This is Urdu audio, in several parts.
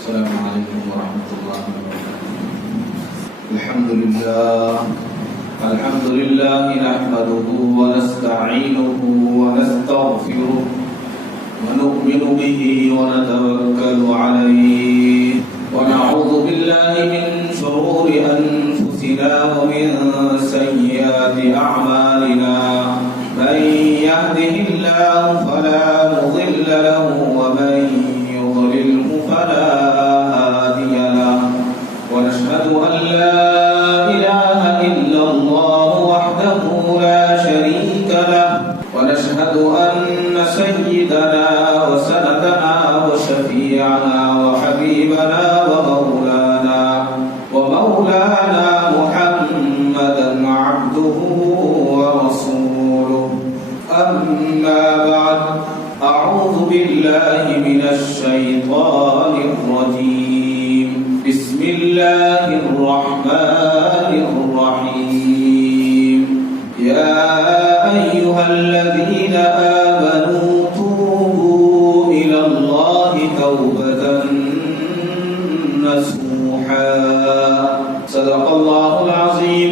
السلام علیکم ورحمۃ اللہ وبرکاتہ۔ الحمد للہ نحمده ونستعینه ونستغفره ونؤمن به ونتوکل علیہ ونعوذ باللہ من شرور انفسنا ومن سیئات اعمالنا من يهده الله فلا مضل له ومن يضلله فلا هادي له ونشهد أن لا إله إلا الله وحده لا شريك له ونشهد أن سيدنا وسندنا وشفيعنا وحبيبنا ومولانا محمدا عبده ورسوله أما بعد أعوذ بالله من الشيطان الرجيم بسم الله الرحمن الرحيم يا أيها الذين آمنوا توبوا إلى الله توبة نصوحا صدق الله العظيم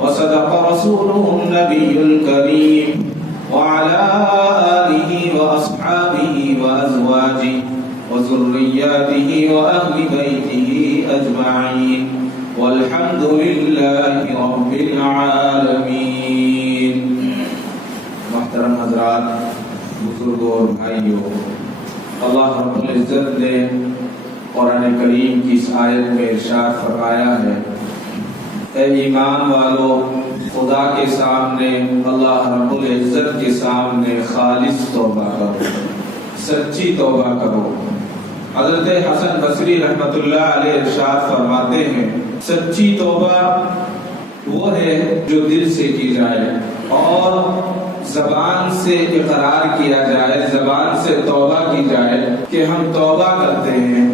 وصدق رسوله النبي الكريم وعلى آله وأصحابه وأزواجه وذرياته وأهل بيته أجمعين والحمد لله رب العالمين۔ محترم حضرات، بزرگوں اور بھائیوں، اللہ رب العزت نے قرآن کریم کی اس آیت میں ارشاد فرمایا ہے، اے ایمان والو، خدا کے سامنے، اللہ رب العزت کے سامنے خالص توبہ کرو، سچی توبہ کرو۔ حضرت حسن بصری رحمۃ اللہ علیہ ارشاد فرماتے ہیں، سچی توبہ وہ ہے جو دل سے کی جائے اور زبان سے اقرار کیا جائے، زبان سے توبہ کی جائے کہ ہم توبہ کرتے ہیں،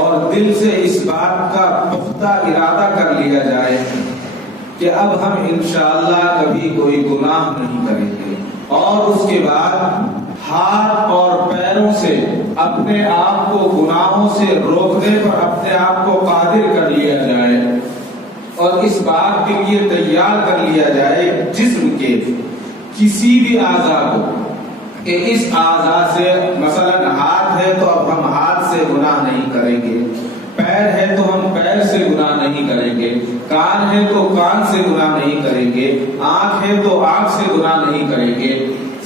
اور دل سے اس بات کا پختہ ارادہ کر لیا جائے کہ اب ہم انشاءاللہ کبھی کوئی گناہ نہیں کریں گے، اور اس کے بعد ہاتھ اور پیروں سے اپنے آپ کو گناہوں سے روکنے پر اپنے آپ کو قادر کر لیا جائے، اور اس بات کے لیے تیار کر لیا جائے جسم کے کسی بھی اعضاء کو کہ اس اعضاء سے، مثلا ہاتھ ہے تو اب ہم ہاتھ سے گناہ نہیں کریں گے، پیر ہے تو ہم پیر سے گناہ نہیں کریں گے، کان ہے تو کان سے گناہ نہیں کریں گے، آنکھ ہے تو آنکھ سے گناہ نہیں کریں گے،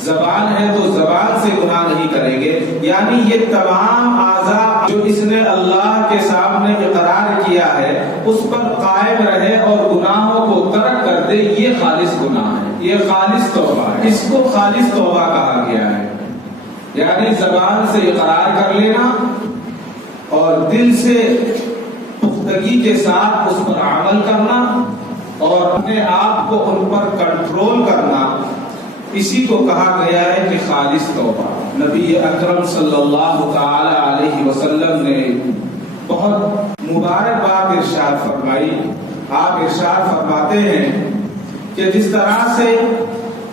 زبان ہے تو زبان سے گناہ نہیں کریں گے۔ یعنی یہ تمام اعضاء جو اس نے اللہ کے سامنے اقرار کیا ہے اس پر قائم رہے اور گناہوں کو ترک کر دے، یہ خالص گناہ ہے، یہ خالص توبہ ہے، اس کو خالص توبہ کہا گیا ہے۔ یعنی زبان سے اقرار کر لینا اور دل سے پختگی کے ساتھ اس پر عمل کرنا اور اپنے آپ کو ان پر کنٹرول کرنا، اسی کو کہا گیا ہے کہ خالص توبہ۔ نبی اکرم صلی اللہ تعالی علیہ وسلم نے بہت مبارک بات ارشاد فرمائی۔ آپ ارشاد فرماتے ہیں کہ جس طرح سے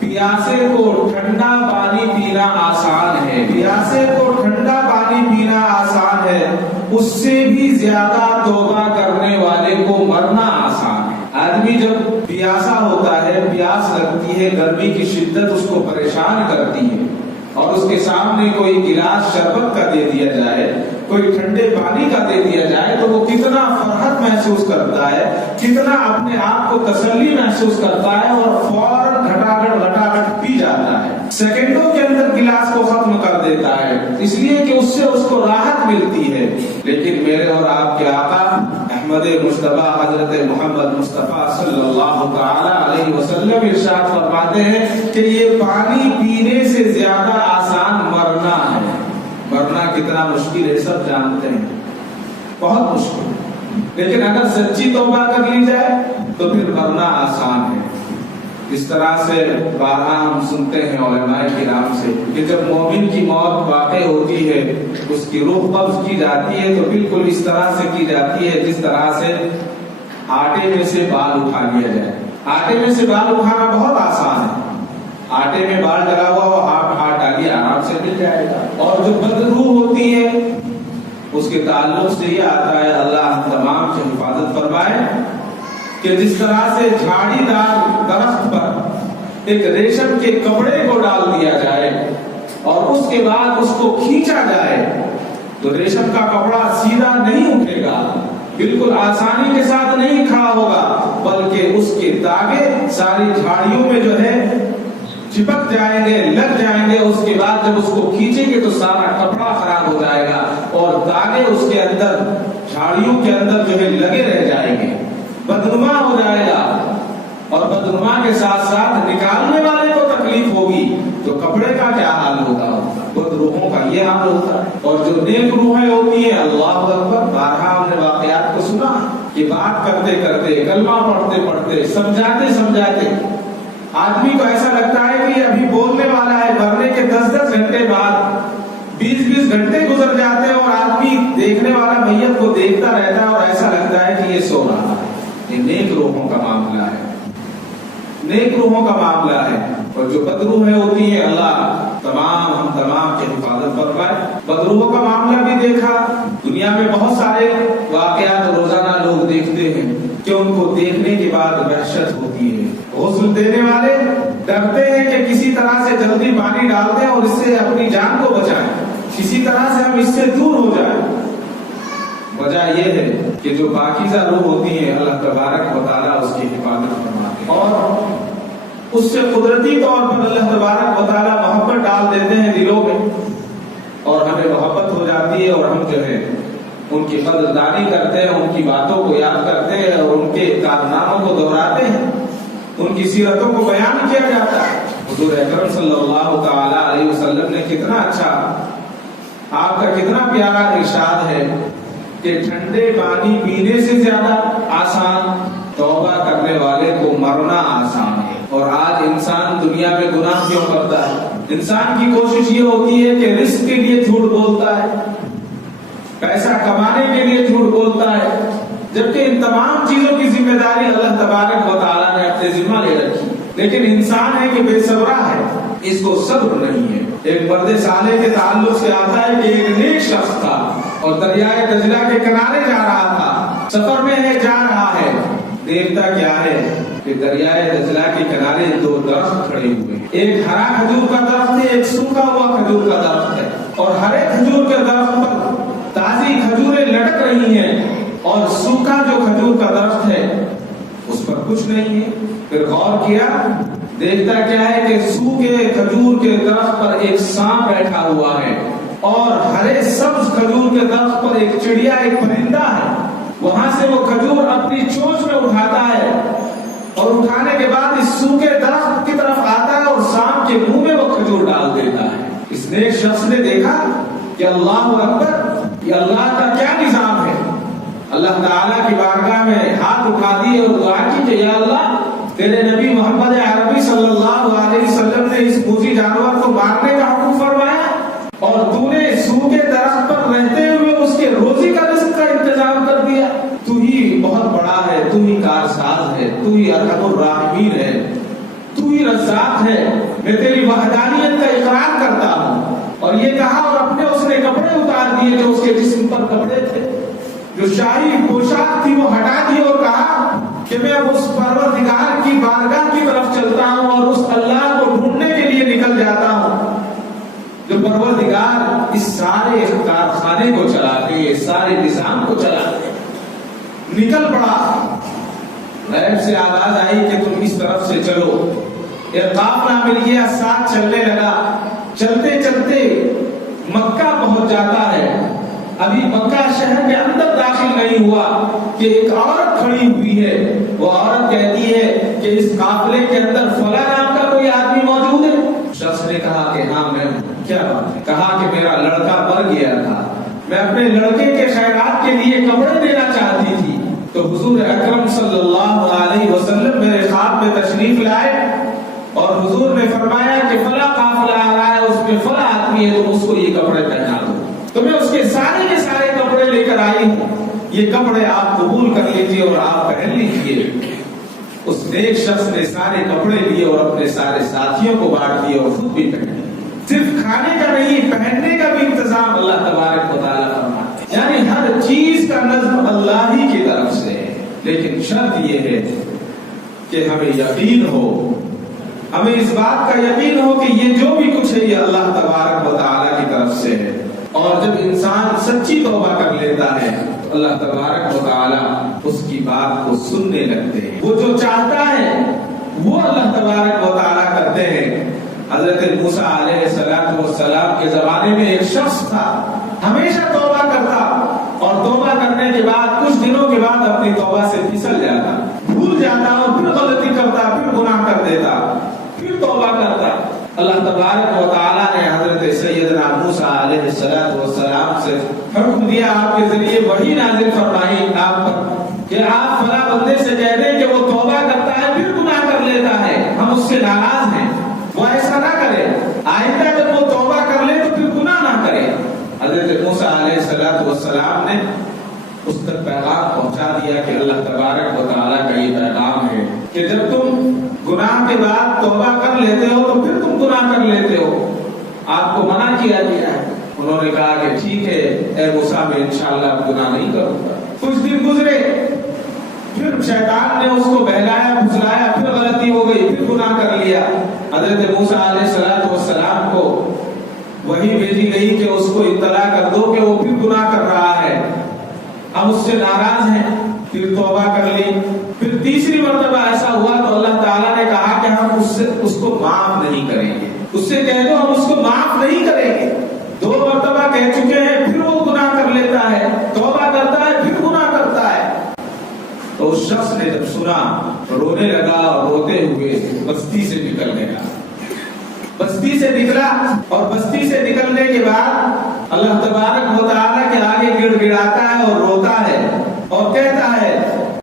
پیاسے کو ٹھنڈا پانی پینا آسان ہے، پیاسے کو ٹھنڈا پانی پینا آسان ہے، اس سے بھی زیادہ توبہ کرنے والے کو مرنا آسان ہے۔ آدمی جب پیاسا ہوتا ہے، پیاس لگتی ہے، گرمی کی شدت اس کو پریشان کرتی ہے، اور اس کے سامنے کوئی گلاس شربت کا دے دیا جائے، کوئی ٹھنڈے پانی کا دے دیا جائے تو وہ کتنا فرحت محسوس کرتا ہے، کتنا اپنے آپ کو تسلی محسوس کرتا ہے، اور فوراً گھٹاگھٹ پی جاتا ہے، سیکنڈوں کے اندر گلاس کو ختم کر دیتا ہے، اس لیے کہ اس سے اس کو راحت ملتی ہے۔ لیکن میرے اور آپ کے آقا احمد مصطفیٰ حضرت محمد مصطفیٰ صلی اللہ تعالی علیہ وسلم ارشاد فرماتے ہیں کہ یہ پانی پینے سے زیادہ آسان مرنا ہے۔ مرنا کتنا مشکل ہے سب جانتے ہیں، بہت مشکل، لیکن اگر سچی توبہ کر لی جائے تو پھر مرنا آسان ہے۔ اس طرح سے بارہا ہم سنتے ہیں علماء کرام سے کہ جب مومن کی موت واقع ہوتی ہے، اس کی روح قبض کی جاتی ہے تو بالکل اس طرح سے کی جاتی ہے جس طرح سے آٹے میں سے بال اٹھا لیا جائے۔ آٹے میں سے بال اٹھانا بہت آسان ہے، آٹے میں بال ڈلا ہوا وہ ہاتھ ڈالیے آرام سے مل جائے گا۔ اور جو بد روح ہوتی ہے اس کے تعلق سے یہ آتا ہے اللہ ہم تمام کی حفاظت فرمائے کہ جس طرح سے جھاڑی دار درخت پر ایک ریشم کے کپڑے کو ڈال دیا جائے اور اس کے بعد اس کو کھینچا جائے تو ریشم کا کپڑا سیدھا نہیں اٹھے گا، بالکل آسانی کے ساتھ نہیں کھڑا ہوگا، بلکہ اس کے داغے ساری جھاڑیوں میں جو ہے چپک جائیں گے، لگ جائیں گے۔ اس کے بعد جب اس کو کھینچیں گے تو سارا کپڑا خراب ہو جائے گا اور داغے اس کے اندر جھاڑیوں کے اندر جو ہے لگے رہ جائیں گے، بدنما ہو جائے گا، اور بدنما کے ساتھ ساتھ نکالنے والے کو تکلیف ہوگی تو کپڑے کا کیا حال ہوگا؟ بد روحوں کا یہ حال ہوتا ہے۔ اور جو نیک روحیں ہوتی ہیں، اللہ اکبر، بارہا ہم نے واقعات کو سنا کہ بات کرتے کرتے، کلمہ پڑھتے پڑھتے، سمجھاتے سمجھاتے آدمی کو ایسا لگتا ہے کہ یہ ابھی بولنے والا ہے، مرنے کے 10-10 گھنٹے بعد 20-20 گھنٹے گزر جاتے ہیں اور آدمی دیکھنے والا میت کو دیکھتا رہتا ہے اور ایسا لگتا ہے کہ یہ سو رہا ہے۔ یہ نیک روحوں کا معاملہ ہے، نیک روحوں کا معاملہ ہے۔ اور جو بدروحیں ہوتی ہیں، اللہ ہم تمام کی حفاظت فرمائے۔ بدروحوں کا معاملہ بھی دیکھا، دنیا میں بہت سارے واقعات روزانہ لوگ دیکھتے ہیں کہ ان کو دیکھنے کے بعد وحشت ہوتی ہے۔ غسل دینے والے ڈرتے ہیں کہ کسی طرح سے جلدی پانی ڈال دیں اور اس سے اپنی جان کو بچائیں، کسی طرح سے ہم اس سے دور ہو جائیں۔ وجہ یہ ہے کہ جو پاکیزہ روح ہوتی ہیں، اللہ تبارک و تعالیٰ اس کی حفاظت فرماتے ہیں اور اس سے قدرتی طور پر اللہ تبارک و تعالیٰ محبت ڈال دیتے ہیں دلوں میں، اور ہمیں محبت ہو جاتی ہے اور ہم جو ہے ان کی قدردانی کرتے ہیں، ان کی باتوں کو یاد کرتے ہیں اور ان کے کارناموں کو دہراتے ہیں، ان کی سیرتوں کو بیان کیا جاتا ہے۔ حضور اکرم صلی اللہ تعالی علیہ وسلم نے کتنا اچھا، آپ کا کتنا پیارا ارشاد ہے کہ ٹھنڈے پانی پینے سے زیادہ آسان توبہ کرنے والے کو مرنا آسان ہے۔ اور آج انسان دنیا میں گناہ کیوں کرتا ہے؟ انسان کی کوشش یہ ہوتی ہے کہ رزق کے لیے جھوٹ بولتا ہے، پیسہ کمانے کے لیے جھوٹ بولتا ہے، جبکہ ان تمام چیزوں کی ذمہ داری اللہ تبارک و تعالیٰ نے اپنے ذمہ لے رکھی، لیکن انسان ہے کہ بے صبرا ہے، اس کو صبر نہیں ہے۔ ایک مرد صالح کے تعلق سے آتا ہے کہ ایک نیک شخص تھا اور دریائے دجلہ کے کنارے جا رہا تھا، سفر میں ہے، جا رہا ہے، دیکھتا کیا ہے کہ دریائے دجلہ کے کنارے 2 درخت کھڑے ہوئے، ایک ہرا کھجور کا درخت ہے، ایک سوکھا ہوا کھجور کا درخت ہے، اور ہرے کھجور کے درخت پر تازی کھجوریں لٹک رہی ہیں اور سوکھا جو کھجور کا درخت ہے اس پر کچھ نہیں ہے۔ پھر غور کیا، دیکھتا کیا ہے کہ سوکھے کھجور کے درخت پر ایک سانپ بیٹھا ہوا ہے اور ہرے سبز کھجور کے درخت پر ایک چڑیا، ایک پرندہ ہے۔ وہاں سے وہ کھجور اپنی چونچ میں اٹھاتا ہے اور اٹھانے کے بعد اس سوکھے درخت کی طرف آتا ہے اور سانپ کے منہ میں وہ کھجور ڈال دیتا ہے۔ اس نیک شخص نے دیکھا کہ اللہ اکبر، یہ اللہ کا کیا نظام ہے۔ اللہ تعالیٰ کی بارگاہ میں ہاتھ اٹھا دیے اور دعا کی کہ یا اللہ، تیرے نبی محمد عربی صلی اللہ علیہ وسلم نے اس موذی جانور کو مارنے کا حکم فرمایا اور تو نے سوکھے درخت پر رہتے ہوئے اس کے روزی کا رزق کا انتظام کر دیا۔ تو ہی بہت بڑا ہے، تو ہی کارساز ہے، تو ہی ارحم الراحمین ہے، تو ہی رزاق ہے، میں تیری وحدانیت کا اقرار کرتا ہوں۔ اور یہ کہا اور اپنے اس نے کپڑے اتار دیے جو اس کے جسم پر کپڑے تھے، جو شاہی پوشاک تھی وہ ہٹا دی اور کہا کہ میں اس پروردگار کی بارگاہ کی طرف چلتا ہوں اور اس اللہ کو ڈھونڈنے کے لیے نکل جاتا ہوں جو پروردگار اس سارے کارخانے کو چلاتے ہیں، اس سارے نظام کو چلاتے ہیں۔ نکل پڑا، غیب سے آواز آئی کہ تم اس طرف سے چلو۔ ایک قافلہ مل گیا، ساتھ چلنے لگا، چلتے چلتے مکہ پہنچ جاتا ہے۔ ابھی مکہ شہر کے اندر داخل نہیں ہوا کہ ایک عورت کھڑی ہوئی ہے۔ وہ عورت کہتی ہے کہ اس قافلے کے اندر فلاں نام کا کوئی آدمی موجود ہے؟ شخص نے کہا کہ ہاں میں ہوں۔ کیا بات ہے؟ کہا کہ میرا لڑکا مر گیا تھا، میں اپنے لڑکے کے خیرات کے لیے کپڑے دینا چاہتی تھی، تو حضور اکرم صلی اللہ علیہ وسلم میرے خواب میں تشریف لائے اور حضور نے فرمایا کہ فلاں قافلہ آ رہا ہے، اس میں فلاں آدمی ہے، تم اس کو یہ کپڑے پہنا دو۔ تو میں اس کے سارے کپڑے لے کر آئی ہوں، یہ کپڑے آپ قبول کر لیجیے اور آپ پہن لیجیے۔ اس نیک شخص نے سارے کپڑے لیے اور اپنے سارے ساتھیوں کو بانٹ دیے اور خود بھی پہنے۔ صرف کھانے کا نہیں، پہننے کا بھی انتظام اللہ تبارک و تعالیٰ فرماتے ہیں۔ یعنی لیکن شرط یہ ہے کہ ہمیں یقین ہو، ہمیں اس بات کا یقین ہو کہ یہ جو بھی کچھ ہے یہ اللہ تبارک و تعالیٰ کی طرف سے ہے۔ اور جب انسان سچی توبہ کر لیتا ہے تو اللہ تبارک و تعالیٰ اس کی بات کو سننے لگتے ہیں، وہ جو چاہتا ہے وہ اللہ تبارک و تعالیٰ کرتے ہیں۔ حضرت موسیٰ علیہ السلام کے زمانے میں ایک شخص تھا، ہمیشہ توبہ کرتا اور توبہ کرنے کے بعد کچھ دنوں کے بعد اپنی توبہ سے پھسل جاتا، بھول جاتا اور پھر غلطی کرتا، پھر گناہ کر دیتا، پھر توبہ کرتا۔ اللہ تبارک و تعالیٰ نے حضرت سیدنا موسیٰ علیہ السلام سے حکم دیا، آپ کے ذریعے وحی نازل فرمائی آپ پر کہ آپ فلاں بندے سے کہہ دیں کہ وہ توبہ کرتا ہے پھر گناہ کر لیتا ہے، ہم اس سے ناراض ہیں، وہ ایسا نہ کرے، آئندہ جب وہ توبہ کر لے تو پھر گناہ نہ کرے۔ حضرت موسیٰ علیہ السلام نے اس تک پیغام پہنچا دیا کہ اللہ تبارک و تعالیٰ کا یہ پیغام ہے کہ جب تم گناہ کے بعد توبہ کر لیتے ہو تو پھر تم گناہ کر لیتے ہو، آپ کو منع کیا گیا ہے۔ انہوں نے کہا کہ ٹھیک ہے اے موسیٰ، میں انشاءاللہ گناہ نہیں کروں گا۔ کچھ دن گزرے، پھر شیطان نے اس کو بہلایا پھسلایا، پھر غلطی ہو گئی، پھر گناہ کر لیا۔ حضرت موسیٰ علیہ السلام کو وہی بھیجی گئی کہ اس کو اطلاع کر دو کہ وہ پھر گناہ کر رہا ہے، ہم اس سے ناراض ہیں۔ پھر توبہ کر لی، پھر تیسری مرتبہ ایسا ہوا تو اللہ تعالیٰ نے کہا کہ ہم اس کو معاف نہیں کریں گے، اس سے کہہ دو ہم اس کو معاف نہیں کریں گے۔ 2 مرتبہ کہہ چکے ہیں، پھر وہ گناہ کر لیتا ہے، توبہ کرتا ہے، پھر گناہ کرتا ہے۔ تو اس شخص نے جب سنا رونے لگا اور روتے ہوئے بستی سے نکلنے لگا۔ بستی سے نکلا اور بستی سے نکلنے کے بعد اللہ تبارک و تعالیٰ کے آگے گڑ گڑاتا ہے اور روتا ہے اور کہتا ہے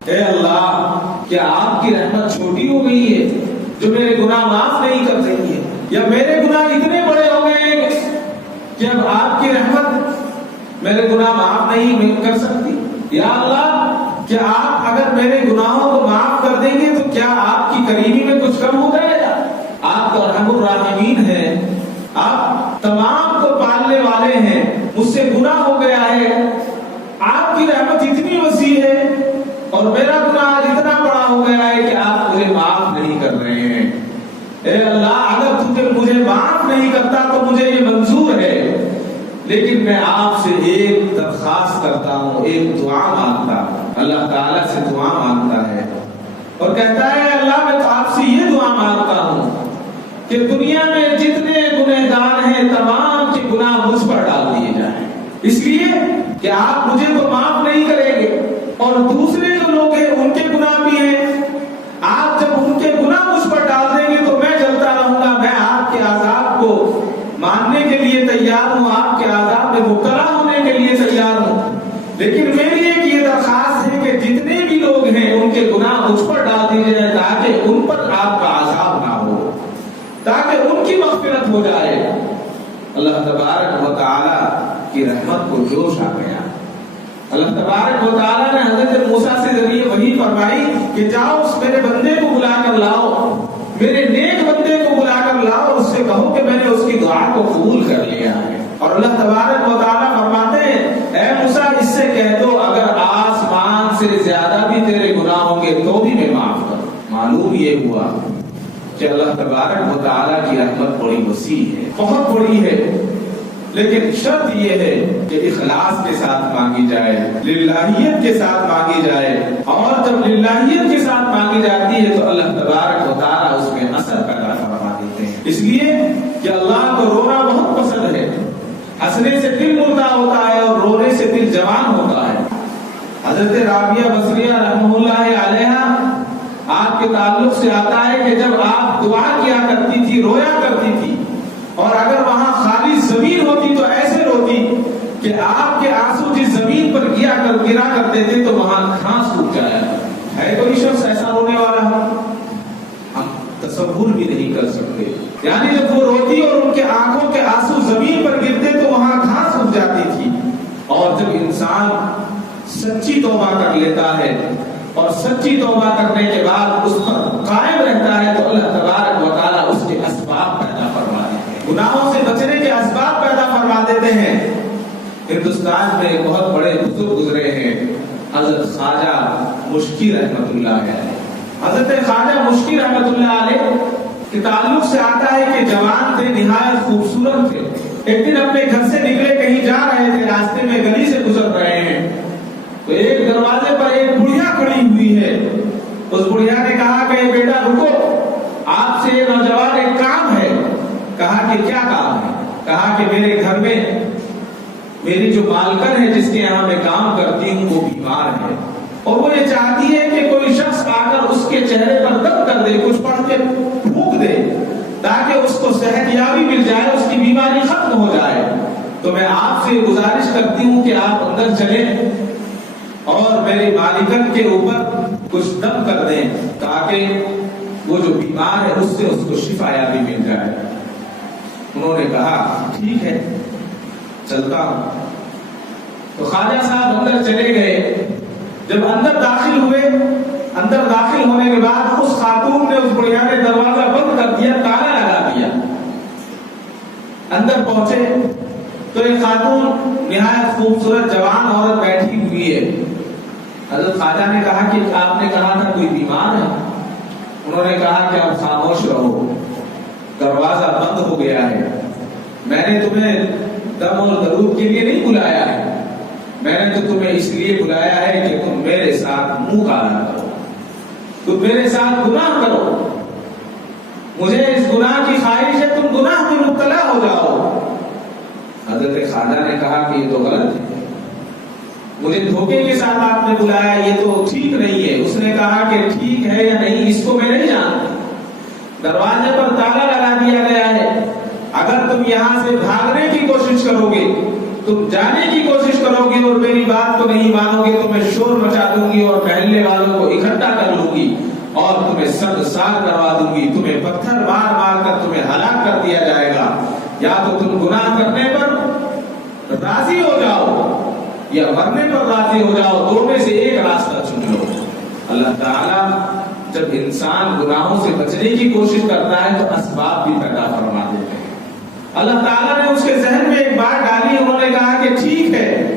اے اللہ، کیا آپ کی رحمت چھوٹی ہو گئی ہے جو میرے گناہ معاف نہیں کر رہی ہے، یا میرے گناہ اتنے بڑے ہو گئے ہیں کہ اب آپ کی رحمت میرے گناہ معاف نہیں کر سکتی؟ یا اللہ، کیا آپ اگر میرے گناہوں کو معاف کر دیں گے تو کیا آپ کی کریمی میں کچھ کم ہو جائے گا؟ آپ تو ارحم الراحمین ہیں، آپ تمام کو پالنے والے ہیں، مجھ سے گناہ ہو گیا ہے، آپ کی رحمت اتنی وسیع ہے اور میرا گناہ اتنا بڑا ہو گیا ہے کہ آپ مجھے معاف نہیں کر رہے ہیں۔ اے اللہ، اگر تو مجھے معاف نہیں کرتا تو مجھے یہ منظور ہے، لیکن میں آپ سے ایک درخواست کرتا ہوں، ایک دعا مانگتا ہوں۔ اللہ تعالیٰ سے دعا مانگتا ہے اور کہتا ہے اللہ، میں تو آپ سے یہ دعا مانگتا ہوں کہ دنیا میں جتنے گنہگار ہیں تمام کے گناہ مجھ پر ڈال دیے جائیں، اس لیے کہ آپ مجھے تو معاف نہیں کریں گے اور دوسرے جو لوگ ہیں ان کے گناہ بھی ہیں، آپ جب ان کے گناہ مجھ پر ڈال دیں گے تو میں جلتا رہوں گا، میں آپ کے عذاب کو ماننے کے لیے تیار ہوں، آپ کے عذاب میں مبتلا ہونے کے لیے تیار ہوں، لیکن میری ایک یہ درخواست ہے کہ جتنے بھی لوگ ہیں ان کے گناہ مجھ پر ڈال دیے جائیں تاکہ ان پر آپ کا عذاب نہ ہو، تاکہ ان کی مغفرت ہو جائے۔ اللہ تبارک و تعالیٰ کی رحمت کو جوش آ گیا۔ اللہ تبارک و تعالیٰ نے حضرت موسیٰ سے ذریعے وحی فرمائی کہ جاؤ اس میرے بندے کو بلا کر لاؤ، میرے نیک بندے کو بلا کر لاؤ، اس سے کہو کہ میں نے اس کی دعا کو قبول کر لیا ہے۔ اور اللہ تبارک و تعالیٰ فرماتے ہیں اے موسیٰ، اس سے کہہ دو اگر آسمان سے زیادہ بھی تیرے گناہ ہوں گے تو بھی میں معاف کروں۔ معلوم یہ ہوا کہ اللہ تبارک و تعالیٰ کی رحمت بڑی وسیع ہے، بہت بڑی ہے، لیکن شرط یہ ہے کہ اخلاص کے ساتھ مانگی جائے، للہیت کے ساتھ مانگی جائے، اور جب للہیت کے ساتھ مانگی جاتی ہے تو اللہ تبارک و تعالیٰ اس میں اثر پیدا فرما دیتے ہیں، اس لیے کہ اللہ کو رونا بہت پسند ہے، ہنسنے سے دل مردہ ہوتا ہے اور رونے سے دل جوان ہوتا ہے۔ حضرت رابعہ بصریہ رحمہ اللہ علیہ آپ کے تعلق سے آتا ہے کہ جب آپ دعا کیا کرتی تھی، رویا کرتی تھی، اور اگر وہاں خالی زمین ہوتی تو ایسے روتی کہ آپ کے آنسو جس زمین پر گرا کرتے تھے تو وہاں گھاس سوکھ جایا۔ ہے کوئی شخص ایسا رونے والا؟ ہم تصور بھی نہیں کر سکتے، یعنی جب وہ روتی اور ان کے آنکھوں کے آنسو زمین پر گرتے تو وہاں گھاس سوکھ جاتی تھی۔ اور جب انسان سچی توبہ کر لیتا ہے اور سچی توبہ کرنے کے بعد اس پر قائم رہتا ہے تو اللہ تبارک و تعالیٰ اس کے اسباب پیدا فرما دیتے ہیں، گناہوں سے بچنے کے اسباب پیدا فرما دیتے ہیں۔ ہندوستان میں بہت بڑے بزرگ گزرے ہیں، حضرت خواجہ مشکی رحمت اللہ علیہ. حضرت خواجہ مشکی رحمت اللہ علیہ کے تعلق سے آتا ہے کہ جوان تھے، نہایت خوبصورت تھے. ایک دن اپنے گھر سے نکلے، کہیں جا رہے تھے، راستے میں گلی سے گزر رہے ہیں تو ایک دروازے پر ایک بڑھیا کھڑی ہوئی ہے. اس بڑھیا نے کہا کہ بیٹا رکو، آپ سے یہ نوجوان ایک کام ہے. کہا کہ کیا کام ہے؟ کہا کہ میرے گھر میں میری جو مالکن ہے جس کے یہاں میں کام کرتی ہوں وہ بیمار ہے اور وہ یہ چاہتی ہے کہ کوئی شخص آ کر اس کے چہرے پر دم کر دے، کچھ پڑھ کے پھونک دے تاکہ اس کو صحت یابی مل جائے، اس کی بیماری ختم ہو جائے. تو میں آپ سے گزارش کرتی ہوں کہ آپ اندر چلیں اور میری مالکن کے اوپر کچھ دم کر دیں تاکہ وہ جو بیمار ہے اس سے اس کو شفا یابی مل جائے. انہوں نے کہا ٹھیک ہے چلتا ہوں. تو خواجہ صاحب اندر چلے گئے. جب اندر داخل ہوئے، اندر داخل ہونے کے بعد اس خاتون نے، اس بڑھیا نے دروازہ بند کر دیا، تالا لگا دیا. اندر پہنچے تو ایک خاتون نہایت خوبصورت جوان عورت بیٹھی ہوئی ہے. حضرت خواجہ نے کہا کہ آپ نے کہا تھا کوئی بیمار ہے. انہوں نے کہا کہ اب خاموش رہو، دروازہ بند ہو گیا ہے. میں نے تمہیں دم اور درود کے لیے نہیں بلایا ہے، میں نے تو تمہیں اس لیے بلایا ہے کہ تم میرے ساتھ منہ کالا کرو، تم میرے ساتھ گناہ کرو. مجھے اس گناہ کی خواہش ہے، تم گناہ میں مبتلا ہو جاؤ. حضرت خواجہ نے کہا کہ یہ تو غلط ہے، مجھے دھوکے کے ساتھ آپ نے بلایا، یہ تو ٹھیک نہیں ہے. اس نے کہا کہ ٹھیک ہے یا نہیں اس کو میں نہیں جانتا. دروازے پر تالا لگا دیا گیا ہے. اگر تم یہاں سے بھاگنے کی کوشش کرو گے، تم جانے کی کوشش کرو گے اور میری بات کو نہیں مانو گے تو میں شور مچا دوں گی اور محلے والوں کو اکٹھا کر لوں گی اور تمہیں سنگسار کروا دوں گی. تمہیں پتھر مار مار کر تمہیں ہلاک کر دیا جائے گا. یا تو تم گناہ کرنے پر راضی ہو جاؤ یا مرنے پر راضی ہو جاؤ، دو میں سے ایک راستہ چن لو. اللہ تعالیٰ جب انسان گناہوں سے بچنے کی کوشش کرتا ہے تو اسباب بھی پیدا فرما دیتے ہیں. اللہ تعالیٰ نے اس کے ذہن میں ایک بات ڈالی. انہوں نے کہا کہ ٹھیک ہے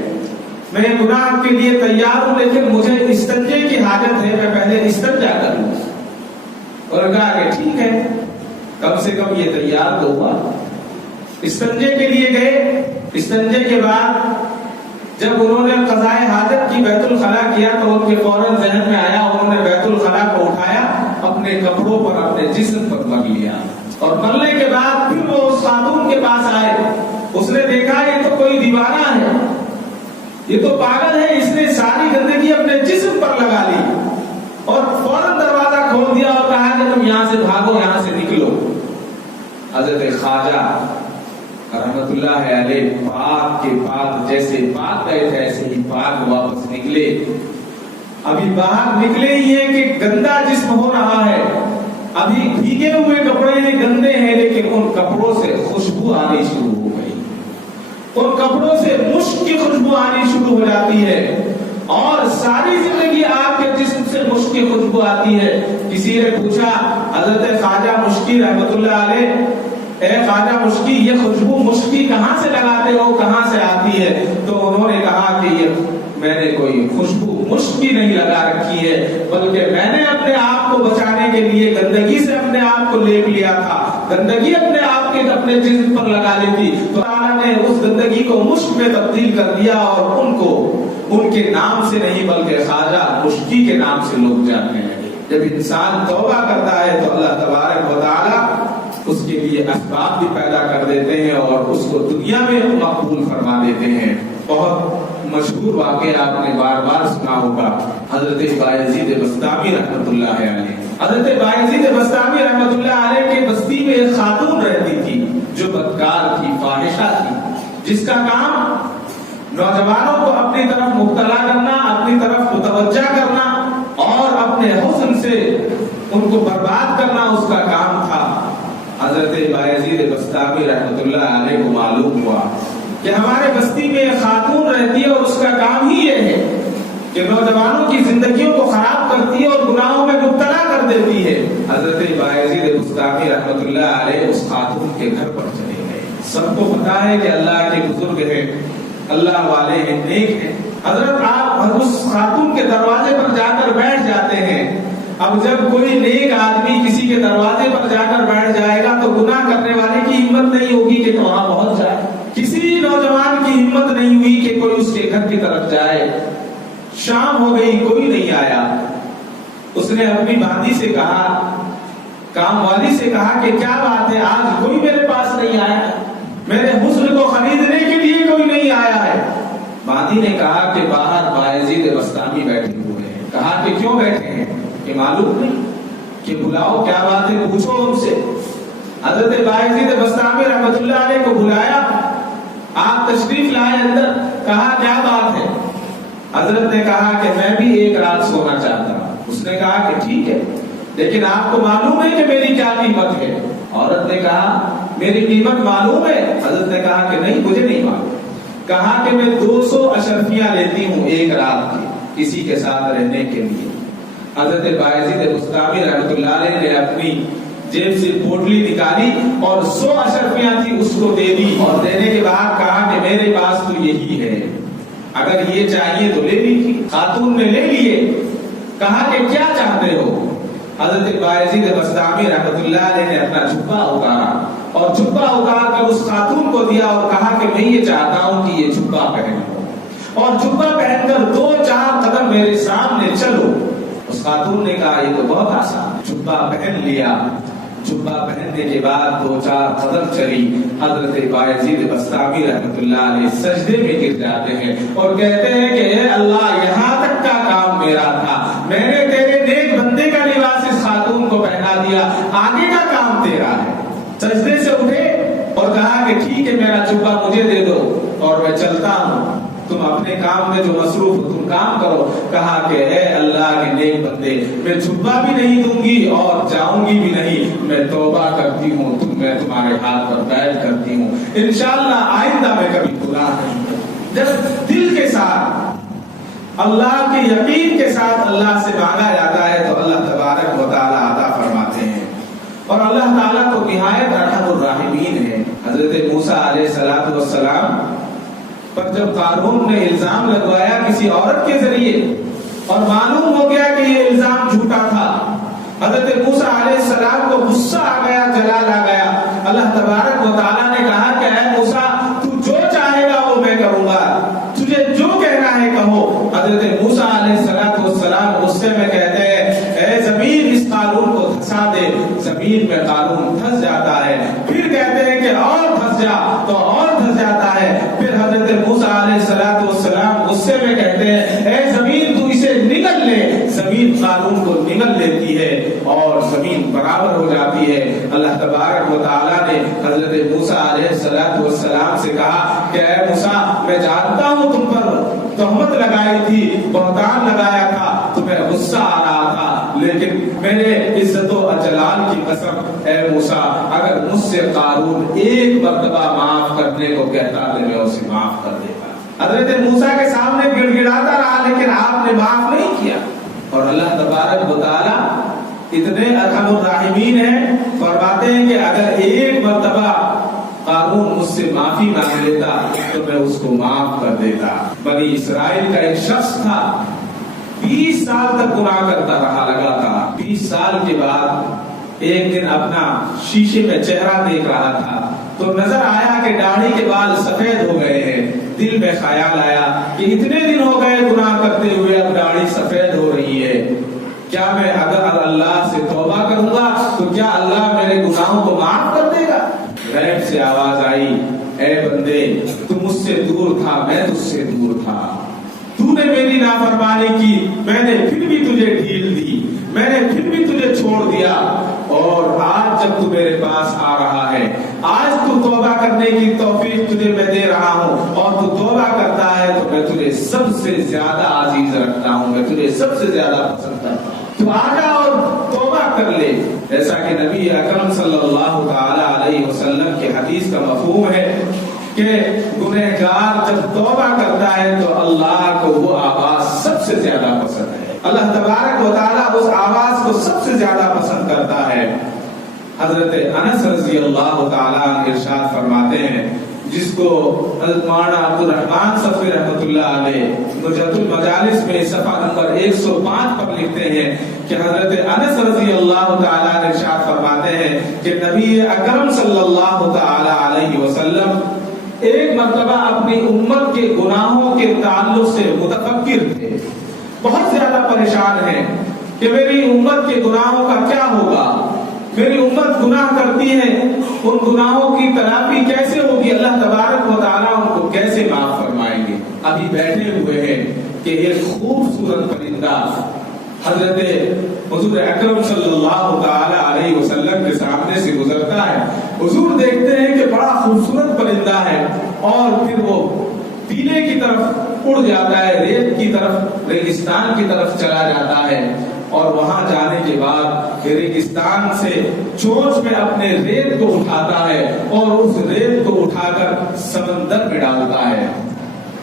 میں گناہ کے لیے تیار ہوں لیکن مجھے استنجے کی حاجت ہے، میں پہلے استنجا کروں. اور کہا کہ ٹھیک ہے، کم سے کم یہ تیار تو ہوا. استنجے کے لیے گئے. استنجے کے بعد جب انہوں نے قضائے حاجت کی، بیت الخلا کیا تو ان کے فوراً ذہن میں آیا. انہوں نے بیت الخلا کو اٹھایا، اپنے کپڑوں پر اپنے جسم پر مل لیا اور ملنے کے بعد پھر وہ اس خاتون کے پاس آئے. اس نے دیکھا یہ تو کوئی دیوانہ ہے، یہ تو پاگل ہے، اس نے ساری گندگی اپنے جسم پر لگا لی اور فوراً دروازہ کھول دیا اور کہا کہ تم یہاں سے بھاگو، یہاں سے نکلو. حضرت خواجہ رحمت اللہ علیہ پاک کے پاک جیسے پاک گئے تھے ایسے ہی پاک واپس نکلے. ابھی باہر نکلے ہی ہیں کہ گندا جسم ہو رہا ہے، ابھی بھیگے ہوئے کپڑے ہیں، گندے ہیں، لیکن ان کپڑوں سے خوشبو آنی شروع ہو گئی. ان کپڑوں سے مشک کی خوشبو آنی شروع ہو جاتی ہے اور ساری زندگی آپ کے جسم سے مشک کی خوشبو آتی ہے. کسی نے پوچھا حضرت خواجہ مشکی رحمت اللہ علیہ، اے خواجہ مشکی یہ خوشبو مشکی کہاں سے لگاتے ہو، کہاں سے آتی ہے؟ تو انہوں نے کہا کہ یہ میں نے کوئی خوشبو مشکی نہیں لگا رکھی ہے، بلکہ میں نے اپنے آپ کو بچانے کے لیے گندگی سے اپنے آپ کو لیپ لیا تھا. گندگی اپنے آپ کے اپنے جسم پر لگا لی تھی تو اللہ نے اس گندگی کو مشک میں تبدیل کر دیا اور ان کو ان کے نام سے نہیں بلکہ خواجہ مشکی کے نام سے لوگ جاننے لگے. جب انسان توبہ کرتا ہے تو اللہ تبارک و تعالی اس کے لیے اسباب بھی پیدا کر دیتے ہیں اور اس کو دنیا میں مقبول فرما دیتے ہیں. بہت مشہور واقعہ آپ نے بار بار سنا ہوگا، حضرت بایزید بستامی رحمت اللہ علیہ. حضرت بایزید بستامی رحمت اللہ علیہ کے بستی میں ایک خاتون رہتی تھی جو بدکار تھی، فاحشہ تھی، جس کا کام نوجوانوں کو اپنی طرف مبتلا کرنا، اپنی طرف متوجہ کرنا اور اپنے حسن سے ان کو برباد کرنا اس کا کام تھا. حضرت بایزید بستامی رحمت اللہ علیہ کو معلوم ہوا کہ ہمارے بستی میں ایک خاتون رہتی ہے اور اس کا کام ہی یہ ہے کہ نوجوانوں کی زندگیوں کو خراب کرتی ہے اور گناہوں میں مبتلا کر دیتی ہے. حضرت بایزید بستامی رحمت اللہ علیہ اس خاتون کے گھر پر چلے گئے. سب کو پتا ہے کہ اللہ کے بزرگ ہیں، اللہ والے ہیں، نیک ہیں. حضرت آپ اس خاتون کے دروازے پر جا کر بیٹھ جاتے ہیں. اب جب کوئی نیک آدمی کسی کے دروازے پر جا کر بیٹھ جائے گا تو گناہ کرنے والے کی ہمت نہیں ہوگی کہ وہاں پہنچ جائے. کسی نوجوان کی ہمت نہیں ہوئی کہ کوئی اس کے گھر کی طرف جائے. شام ہو گئی, کوئی نہیں آیا. اس نے اپنی باندی سے کہا, کام والی سے کہا کہ کیا بات ہے, آج کوئی میرے پاس نہیں آیا, میرے حسن کو خریدنے کے لیے کوئی نہیں آیا ہے. باندی نے کہا کہ باہر بایزید بستامی بیٹھے ہوئے ہیں. کہا کہ کیوں بیٹھے ہیں, کہ معلوم نہیں, کہ بلاؤ کیا بات ہے پوچھو ان سے. حضرت بایزید بستامی رحمۃ اللہ علیہ کو بلایا, آپ تشریف لائے اندر. کہا کیا بات ہے. حضرت نے کہا کہ میں بھی ایک رات سونا چاہتا ہوں. اس نے کہا کہ ٹھیک ہے, لیکن آپ کو معلوم ہے کہ میری کیا قیمت ہے. عورت نے کہا میری قیمت معلوم ہے. حضرت نے کہا کہ نہیں, مجھے نہیں معلوم. کہا کہ میں 200 اشرفیاں لیتی ہوں ایک رات کی کسی کے ساتھ رہنے کے لیے. حضرت بایزید بستامی رحمۃ اللہ علیہ نے اپنی جیب سے پوٹلی نکالی اور 100 اشرفیاں تھی اس کو دے دی, اور دینے کے بعد کہا کہ میرے پاس تو یہی ہے, اگر یہ چاہیے تو لے لیجیے. خاتون نے لے لیے. کہا کہ کیا چاہتے ہو. حضرت بایزید بستامی رحمۃ اللہ علیہ نے اپنا جھبا اتارا اور جھبا اتار کر اس خاتون کو دیا اور کہا کہ میں یہ چاہتا ہوں کہ یہ جھبا پہنو, اور جھبا پہن کر 2-4 قدم میرے سامنے چلو. اس خاتون نے کہا یہ تو بہت آسان. جھبا پہن لیا. جھبا پہننے کے بعد 2-4 قدم چلی. حضرت بایزید بستامی رحمۃ اللہ علیہ سجدے میں گر جاتے ہیں اور کہتے ہیں کہ اے اللہ, یہاں تک کا کام میرا تھا, میں نے تیرے نیک بندے کا لباس اس خاتون کو پہنا دیا, آگے کا کام تیرا ہے. سجدے سے اٹھے اور کہا کہ ٹھیک ہے, میرا جھبا مجھے دے دو اور میں چلتا ہوں, تم اپنے کام میں جو مصروف ہو تم کام کرو. کہا کہ اے اللہ کے نیک بندے, میں جھبا بھی نہیں دوں گی اور جاؤں گی بھی نہیں, میں توبہ کرتی ہوں, میں تمہارے ہاتھ پر بیعت کرتی ہوں, انشاءاللہ آئندہ میں کبھی گناہ نہیں کروں. جب دل کے ساتھ اللہ کے یقین کے ساتھ اللہ سے مانگا جاتا ہے تو اللہ تبارک و تعالی عطا فرماتے ہیں, اور اللہ تعالیٰ تو نہایت ارحم الراحمین ہے. حضرت موسیٰ علیہ السلام پر جب قارون نے الزام لگوایا کسی عورت کے ذریعے اور معلوم ہو گیا کہ یہ الزام جھوٹا تھا, حضرت موسیٰ علیہ السلام کو غصہ آ گیا, جلال آ گیا. اللہ تبارک و تعالیٰ نے کہا کہ اے موسیٰ, تو جو چاہے گا وہ میں کروں گا, تجھے جو کہنا ہے کہو. حضرت موسیٰ علیہ السلام غصے میں کہتے ہیں اے زمین اس قارون کو دھسا دے. زمین میں قارون دھس جاتا ہے. پھر کہتے ہیں کہ اور دھس جا, تو اور دھس جاتا ہے. پھر حضرت موسیٰ علیہ السلام غصے میں کہتے ہیں اے زمین تو اسے نگل لے. زمین قارون کو نگل لیتی ہے اور زمین برابر ہو جاتی ہے. اللہ تبارک و تعالیٰ نے حضرت موسیٰ علیہ السلام سے کہا کہ اے موسیٰ, میں جانتا ہوں تم پر تہمت لگائی تھی, بہتان لگایا تھا, تمہیں غصہ آ رہا تھا, لیکن میرے عزت و جلال کی قسم اے موسیٰ, اگر مجھ سے قارون ایک مرتبہ معاف کرنے کو کہتا تو میں اسے معاف کر دیتا. حضرت موسیٰ کے سامنے گڑ گڑاتا رہا, لیکن آپ نے معاف نہیں کیا. اور اللہ تبارک و تعالیٰ اتنے ارحم الراحمین ہیں, فرماتے ہیں کہ اگر ایک مرتبہ قارون مجھ سے معافی مانگ لیتا تو میں اس کو معاف کر دیتا. بنی اسرائیل کا ایک شخص تھا, 20 سال تک گناہ کرتا رہا لگاتار. 20 سال کے بعد ایک دن اپنا شیشے میں چہرہ دیکھ رہا تھا تو نظر آیا کہ داڑھی کے بال سفید ہو گئے ہیں. دل میں خیال آیا کہ اتنے دن ہو گئے گناہ کرتے ہوئے, اب داڑھی سفید ہو رہی ہے, کیا میں اگر اللہ سے توبہ کروں گا تو کیا اللہ میرے گناہوں کو معاف کر دے گا. غیب سے آواز آئی, اے بندے, تو مجھ سے دور تھا, میں تجھ سے دور تھا, تو نے میری نافرمانی کی, میں نے پھر بھی تجھے ڈھیل دی, میں نے پھر بھی تجھے چھوڑ دیا, اور آج جب تو میرے پاس آ رہا ہے, آج تو توبہ کرنے کی توفیق تجھے میں دے رہا ہوں, اور تو توبہ کرتا ہے تو میں تجھے سب سے زیادہ عزیز رکھتا ہوں, میں تجھے سب سے زیادہ پسند کرتا ہوں, تو آجا اور توبہ کر لے. جیسا کہ نبی اکرم صلی اللہ تعالی علیہ وسلم کے حدیث کا مفہوم ہے کہ گنہگار جب توبہ کرتا ہے تو اللہ کو وہ آواز سب سے زیادہ پسند ہے. اللہ تبارک و تعالیٰ اس آواز کو سب سے زیادہ پسند کرتا ہے. حضرت انس رضی اللہ تعالیٰ عنہ ارشاد فرماتے ہیں، جس کو مولانا عبد الرحمن صفی رحمۃ اللہ علیہ نجات المجالس میں صفحہ نمبر 105 پر لکھتے ہیں کہ حضرت انس رضی اللہ تعالیٰ عنہ ارشاد فرماتے ہیں کہ نبی اکرم صلی اللہ تعالیٰ علیہ وسلم ایک مرتبہ اپنی امت کے گناہوں کے تعلق سے متفکر تھے، بہت زیادہ پریشان ہیں کہ میری امت کے گناہوں کا کیا ہوگا، میری امت گناہ کرتی ہے، ان گناہوں کی تلافی کیسے ہوگی، اللہ تبارک و تعالیٰ ان کو کیسے معاف فرمائیں گے۔ ابھی بیٹھے ہوئے ہیں کہ ایک خوبصورت پرندہ حضرت حضور اکرم صلی اللہ تعالی علیہ وسلم کے سامنے سے گزرتا ہے۔ حضور دیکھتے ہیں کہ بڑا خوبصورت پرندہ ہے اور پھر وہ پیلے کی طرف اڑ جاتا ہے، ریت کی طرف، ریگستان کی طرف چلا جاتا ہے، اور وہاں جانے کے بعد ریگستان سے چونچ میں اپنے ریت کو اٹھاتا ہے اور اس ریت کو اٹھا کر سمندر میں ڈالتا ہے،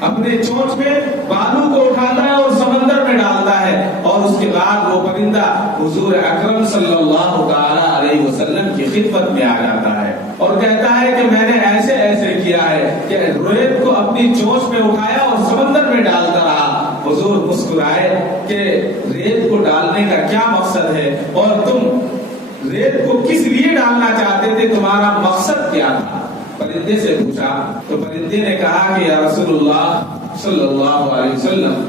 اپنے چونچ میں بالو کو اٹھاتا ہے اور سمندر میں ڈالتا ہے، اور اس کے بعد وہ پرندہ حضور اکرم صلی اللہ تعالی علیہ وسلم کی خدمت میں آ جاتا ہے اور کہتا ہے کہ میں نے ایسے ایسے کیا ہے کہ ریت کو اپنی چونچ میں اٹھایا اور سمندر میں ڈالتا رہا۔ حضور مسکرائے کہ ریت کو ڈالنے کا کیا مقصد ہے اور تم ریت کو کس لیے ڈالنا چاہتے تھے، تمہارا مقصد کیا تھا؟ پرندے سے پوچھا تو پرندے نے کہا کہ یا رسول اللہ صلی اللہ علیہ وسلم،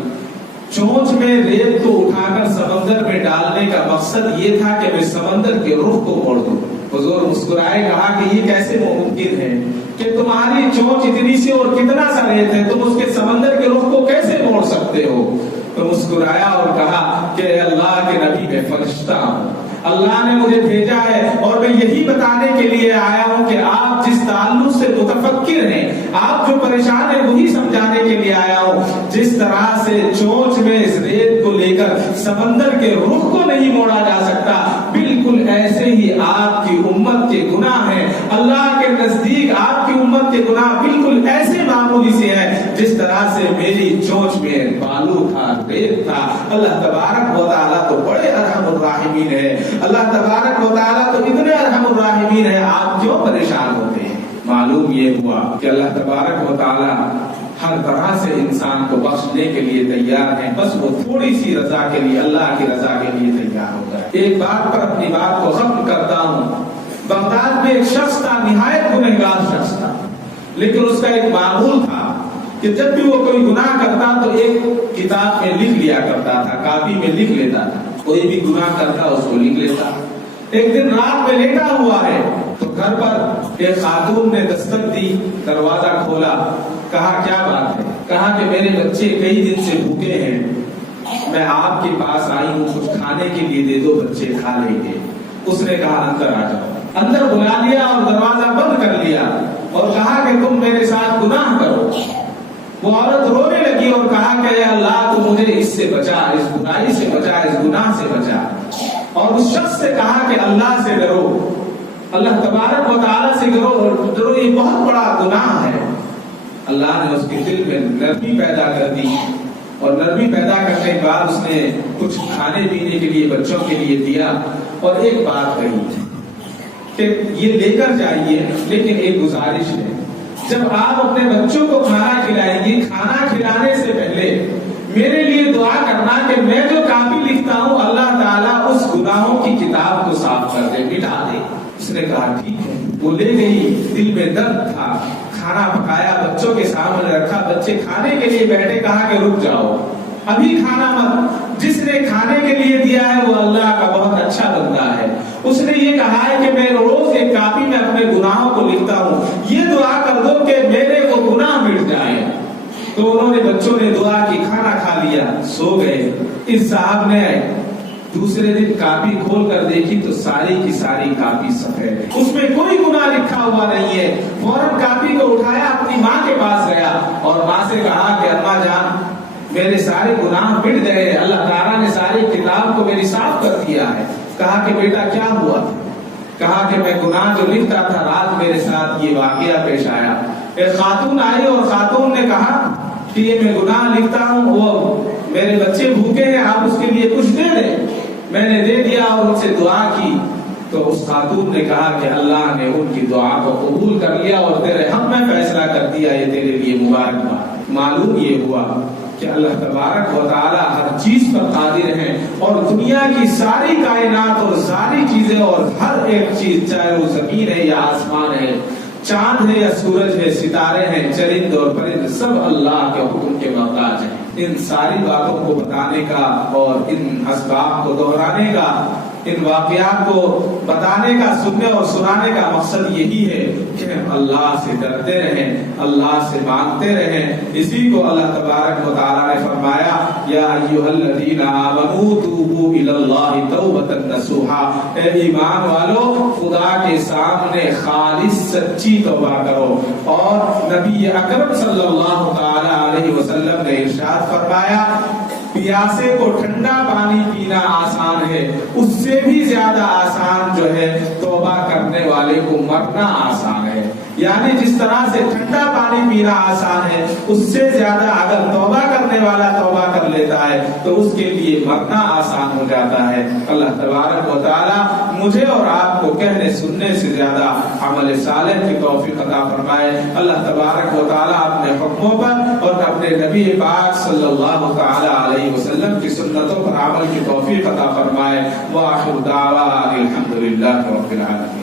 چونچ میں ریت کو اٹھا کر سمندر میں ڈالنے کا مقصد یہ تھا کہ میں سمندر کے رخ کو موڑ دوں۔ حضور مسکرائے، کہا کہ یہ کیسے ممکن ہے کہ تمہاری چونچ اتنی سی اور کتنا سا ریت ہے، تم اس کے سمندر کے رخ کو کیسے موڑ سکتے ہو؟ تو مسکرایا اور کہا کہ اللہ کے نبی میں فرشتہ ہوں، اللہ نے مجھے بھیجا ہے اور میں یہی بتانے کے لیے آیا ہوں کہ آپ جس تعلق سے متفکر ہیں، آپ جو پریشان ہیں، وہی سمجھانے کے لیے آیا ہوں۔ جس طرح سے چونچ میں اس ریت کو لے کر سمندر کے رخ کو نہیں موڑا جا سکتا، بالکل ایسے ہی آپ کی امت کے گناہ ہیں، اللہ کے نزدیک آپ کی امت کے گناہ بالکل ایسے معمولی سے ہیں جس طرح سے میری چونچ میں بالو تھا، ریت تھا۔ اللہ تبارک و تعالیٰ تو بڑے ارحم الراحمین ہے، اللہ تبارک و تعالیٰ تو اتنے ارحم الراحمین ہے، آپ کیوں پریشان ہوتے ہیں؟ معلوم یہ ہوا کہ اللہ تبارک و تعالیٰ ہر طرح سے انسان کو بخشنے کے لیے تیار ہے، بس وہ تھوڑی سی رضا کے لیے، اللہ کی رضا کے لیے تیار ہوتا ہے۔ ایک بات پر اپنی بات کو ختم کرتا ہوں۔ بغداد میں ایک شخص تھا، نہایت گنہگار شخص تھا، لیکن اس کا ایک معمول تھا کہ جب بھی وہ کوئی گناہ کرتا تو ایک کتاب میں لکھ لیا کرتا تھا، کاپی میں لکھ لیتا تھا، کوئی بھی گناہ کرتا اس کو لکھ لیتا۔ ایک دن رات میں لیٹا ہوا ہے تو گھر پر ایک خاتون نے دستک دی، دروازہ کھولا، کہا کیا بات ہے؟ کہا کہ میرے بچے کئی دن سے بھوکے ہیں، میں آپ کے پاس آئی ہوں، کچھ کھانے کے لیے دے دو، بچے کھا لیں گے۔ اس نے کہا اندر آ جاؤ، اندر بلا لیا اور دروازہ بند کر لیا اور کہا کہ تم میرے ساتھ گناہ کرو۔ وہ عورت رونے لگی اور کہا کہ اے اللہ تو مجھے اس سے بچا، اس برائی سے بچا، اس گناہ سے بچا۔ اور اس شخص سے کہا کہ اللہ سے ڈرو، اللہ تبارک و تعالیٰ سے ڈرو، یہ بہت بڑا گناہ ہے۔ اللہ نے اس کے دل میں نرمی پیدا کر دی اور نرمی پیدا کرنے کے بعد اس نے کچھ کھانے پینے کے لیے بچوں کے لیے دیا اور ایک بات کہی کہ یہ لے کر جائیے، لیکن ایک گزارش ہے، جب آپ اپنے بچوں کو کھانا کھلائیں گی، کھانا کھلانے سے پہلے میرے لیے دعا کرنا کہ میں جو کاپی لکھتا ہوں اللہ تعالیٰ اس گناہوں کی کتاب کو صاف کر دے، مٹا دے۔ اس نے کہا ٹھیک ہے۔ وہ لے گئی، دل میں درد تھا، کھانا پکایا، بچوں کے سامنے رکھا، بچے کھانے کے لیے بیٹھے، کہا کہ رک جاؤ، ابھی کھانا مت، جس نے کھانے کے لیے دیا ہے وہ اللہ کا بہت اچھا بندہ ہے، اس نے یہ کہا ہے کہ میں روز ایک کاپی میں اپنے گناہوں کو لکھتا ہوں، یہ دعا کر دو کہ میرے وہ گناہ مٹ جائیں۔ تو انہوں نے، بچوں نے دعا کی، کھانا کھا لیا، سو گئے۔ اس صاحب نے دوسرے دن کاپی کھول کر دیکھی تو ساری کی ساری کاپی سفید ہے، اس میں کوئی گناہ لکھا ہوا نہیں ہے۔ فوراً کاپی کو اٹھایا، اپنی ماں کے پاس گیا اور ماں سے کہا کہ اماں جان میرے سارے گناہ مٹ گئے، اللہ تعالیٰ نے ساری کتاب کو میری صاف کر دیا ہے۔ کہا کہ بیٹا کیا ہوا؟ کہا کہ میں گناہ جو لکھتا تھا، رات میرے ساتھ یہ واقعہ پیش آیا۔ ایک خاتون آئی اور خاتون نے کہا کہ یہ میں گناہ لکھتا ہوں، وہ میرے بچے بھوکے ہیں، آپ اس کے لیے کچھ دے دیں۔ میں نے دے دیا اور ان سے دعا کی تو اس خاتون نے کہا کہ اللہ نے ان کی دعا کو قبول کر لیا اور تیرے حق میں فیصلہ کر دیا، یہ تیرے لیے مبارکباد۔ معلوم یہ ہوا کہ اللہ تبارک و تعالی ہر چیز پر قادر ہیں، اور دنیا کی ساری کائنات اور ساری چیزیں اور ہر ایک چیز، چاہے وہ زمین ہے یا آسمان ہے، چاند ہے یا سورج ہے، ستارے ہیں، چرند اور پرند، سب اللہ کے حکم کے محتاج ہیں۔ ان ساری باتوں کو بتانے کا اور ان اسباب کو دہرانے کا، ان واقعات کو بتانے کا، سننے اور سنانے کا مقصد یہی ہے کہ ہم اللہ سے ڈرتے رہیں، اللہ سے مانگتے رہیں۔ اسی کو اللہ تبارک و تعالی نے فرمایا، یا ایھا الذین آمنوا توبوا الی اللہ توبۃ نصوحا، اے ایمان والو خدا کے سامنے خالص سچی توبہ کرو۔ اور نبی اکرم صلی اللہ تعالی علیہ وسلم نے ارشاد فرمایا، پیاسے کو ٹھنڈا پانی پینا آسان ہے، اس سے بھی زیادہ آسان جو ہے توبہ کرنے والے کو مرنا آسان ہے۔ یعنی جس طرح سے ٹھنڈا پانی پینا آسان ہے، اس سے زیادہ اگر توبہ کرنے والا توبہ کر لیتا ہے تو اس کے لیے مرنا آسان ہو جاتا ہے۔ اللہ تبارک و تعالی مجھے اور آپ کو کہنے سننے سے زیادہ عمل صالح کی توفیق عطا فرمائے۔ اللہ تبارک و تعالی اپنے حکموں پر اور اپنے نبی پاک صلی اللہ تعالی علیہ وسلم کی سنتوں پر عمل کی توفیق عطا فرمائے۔ وآخر دعوانا الحمدللہ رب العالمین۔